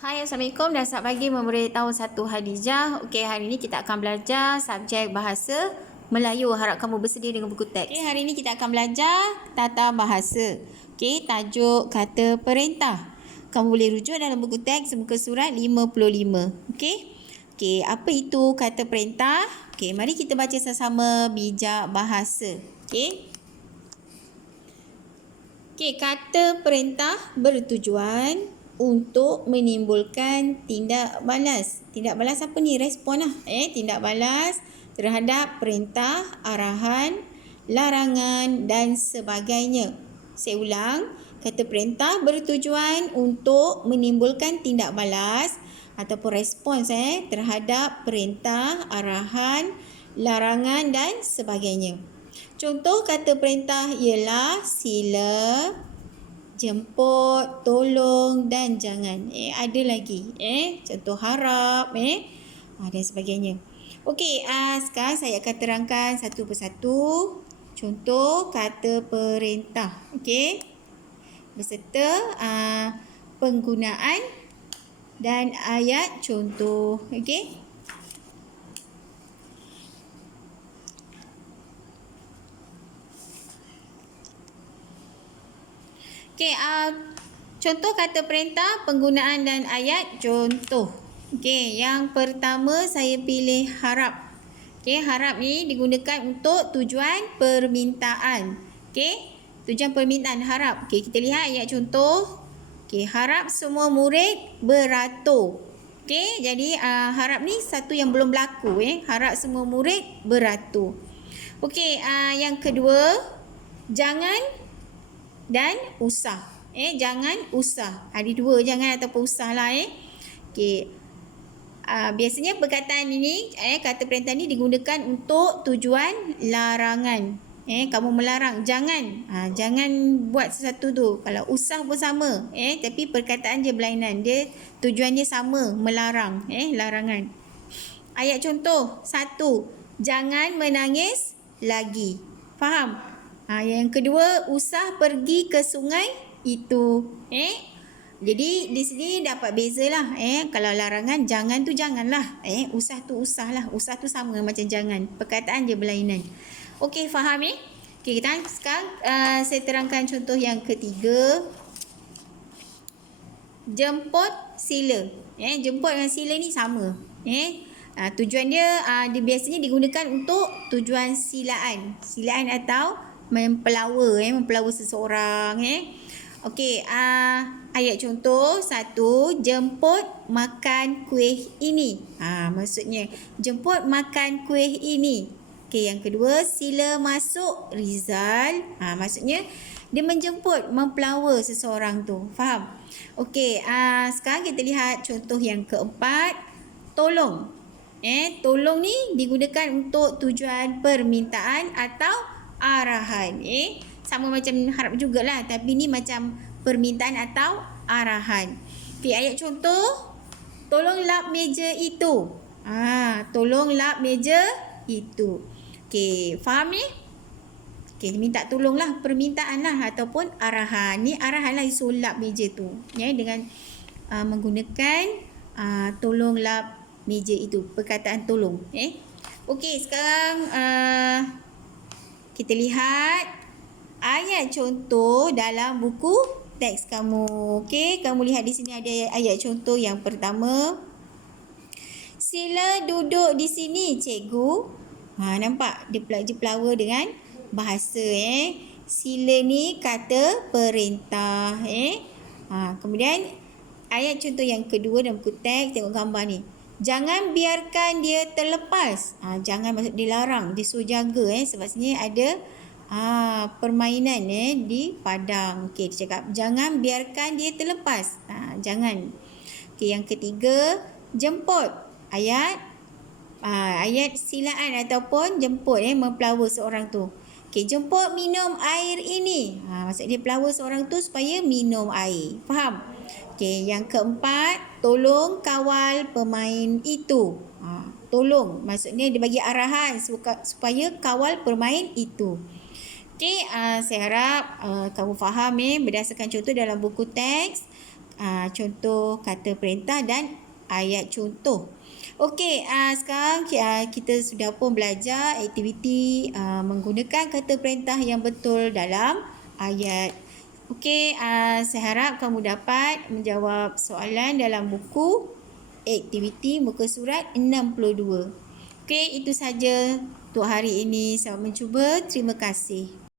Hai, Assalamualaikum dan selamat pagi memberitahu satu Hadijah. Okey, hari ini kita akan belajar subjek bahasa Melayu. Harap kamu bersedia dengan buku teks. Okey, hari ini kita akan belajar tata bahasa. Okey, tajuk kata perintah. Kamu boleh rujuk dalam buku teks muka surat 55. Okey. Okey, apa itu kata perintah? Okey, mari kita baca sama-sama bijak bahasa. Okey. Okey, kata perintah bertujuan untuk menimbulkan tindak balas. Tindak balas apa ni? Respon lah. Tindak balas terhadap perintah, arahan, larangan dan sebagainya. Saya ulang. Kata perintah bertujuan untuk menimbulkan tindak balas ataupun respons terhadap perintah, arahan, larangan dan sebagainya. Contoh kata perintah ialah sila, jemput, tolong dan jangan. Ada lagi. Contoh harap, dan sebagainya. Okey, sekarang saya akan terangkan satu persatu contoh kata perintah. Okey. Beserta penggunaan dan ayat contoh. Okey. Okey, contoh kata perintah, penggunaan dan ayat contoh. Okey, yang pertama saya pilih harap. Okey, harap ni digunakan untuk tujuan permintaan. Okey, tujuan permintaan harap. Okey, kita lihat ayat contoh. Okey, harap semua murid beratur. Okey, jadi harap ni satu yang belum berlaku. Harap semua murid beratur. Okey, yang kedua, jangan dan usah. Jangan usah. Ada dua, jangan ataupun usah lah. Okey. Biasanya perkataan ini, kata perintah ni digunakan untuk tujuan larangan. Kamu melarang, jangan. Jangan buat sesuatu tu. Kalau usah pun sama. Tapi perkataan je berlainan. Dia tujuan dia sama, melarang. Larangan. Ayat contoh. 1. Jangan menangis lagi. Faham? Yang kedua, usah pergi ke sungai itu. Jadi di sini dapat bezalah. Kalau larangan, jangan tu janganlah. Usah tu usahlah. Usah tu sama macam jangan. Perkataan je berlainan. Okey, faham Okey, kita sekarang saya terangkan contoh yang ketiga. Jemput sila. Jemput dengan sila ni sama. Tujuan dia, dia biasanya digunakan untuk tujuan silaan. Silaan atau mempelawa seseorang. Okey, ayat contoh 1, jemput makan kuih ini. Maksudnya jemput makan kuih ini. Okey, yang kedua, sila masuk Rizal. Maksudnya dia menjemput, mempelawa seseorang tu. Faham? Okey, sekarang kita lihat contoh yang keempat, tolong. Tolong ni digunakan untuk tujuan permintaan atau arahan. Sama macam harap jugalah, tapi ni macam permintaan atau arahan. Okey, ayat contoh, tolong lap meja itu. Tolong lap meja itu. Okey, faham ni? Okey, minta tolonglah, permintaan lah ataupun arahan. Ni arahan lah, suruh lap meja tu. Dengan menggunakan tolong lap meja itu. Perkataan tolong. Okey, sekarang kita lihat ayat contoh dalam buku teks kamu. Okey, kamu lihat di sini ada ayat contoh yang pertama. Sila duduk di sini, cikgu. Nampak? Dia pelawa dengan bahasa. Sila ni kata perintah. Kemudian ayat contoh yang kedua dalam buku teks, tengok gambar ni. Jangan biarkan dia terlepas. Jangan maksud dilarang, disuruh jaga. Sebab sini ada permainan di padang. Okey, dia cakap jangan biarkan dia terlepas. Jangan. Okey, yang ketiga, jemput. Ayat silaan ataupun jemput, mempelawa seorang tu. Okey, jemput minum air ini. Maksud dia pelawa seorang tu supaya minum air. Faham? Okey, yang keempat, tolong kawal pemain itu. Tolong, maksudnya dia bagi arahan supaya kawal pemain itu. Okey, saya harap kamu faham berdasarkan contoh dalam buku teks. contoh kata perintah dan ayat contoh. Okey, sekarang kita sudah pun belajar aktiviti menggunakan kata perintah yang betul dalam ayat. Okey, saya harap kamu dapat menjawab soalan dalam buku aktiviti muka surat 62. Okey, itu saja untuk hari ini. Selamat mencuba. Terima kasih.